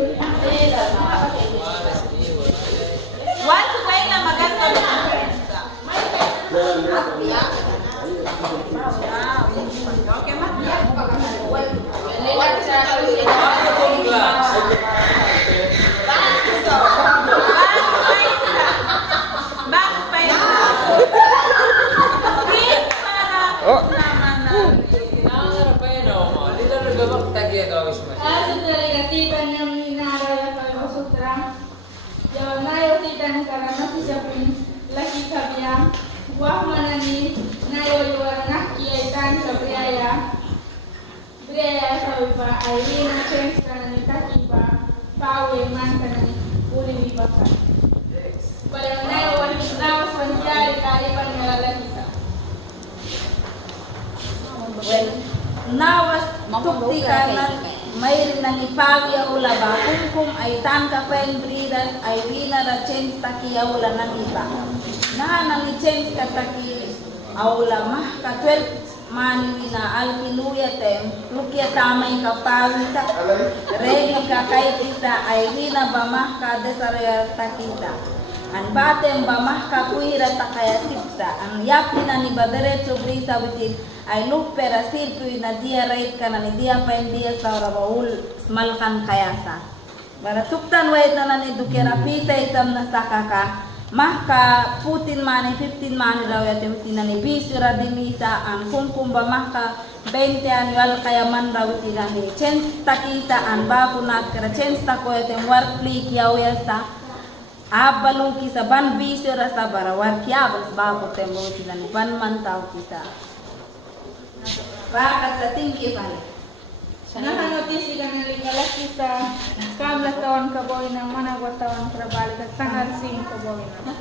Once kayo na maganda na. Okay, ma? Wah manani nayo yuarna kiai tan kabriaya briaya sawiba airina chance kanani takiba pawe man kanani uli vibaka pale nayo wanao sanjari kali panala kita Well, nawas tukti kanan may nanipagi ula ba kung ay tan ka pen bridas ay wina ra chance takiya ula nang iba na nang chance ka taki aula mah ka 12 mani wina alkiluya tem lukya tamay ka pawita ready ka kay kita ay wina ba mah ka desaraya takita an batem ba mah ka kuira takaya sipsa an yapi na ni badere sobri sabitin ay lupera sirpi na dia right ka na ni dia pen dia sa rabaul smalkan kayasa bara tuktan wait na ni dukera pita itam na sakaka mah ka putin mani 15 mani raw ya temtina ni bisura dimisa an kumkumba mah ka 20 annual kaya man raw tirani chance takita an ba kunat kara chance tako ya tem work click yaw ya sa abalu kisa ban bisura sa bara work ya bas ba ko tem bo tirani ban man taw kita bakat sa tingki pala Nahanotisi kami ligala kita kamla tawan kaboy ng managwa tawan trabalik at tangal sing kaboy na.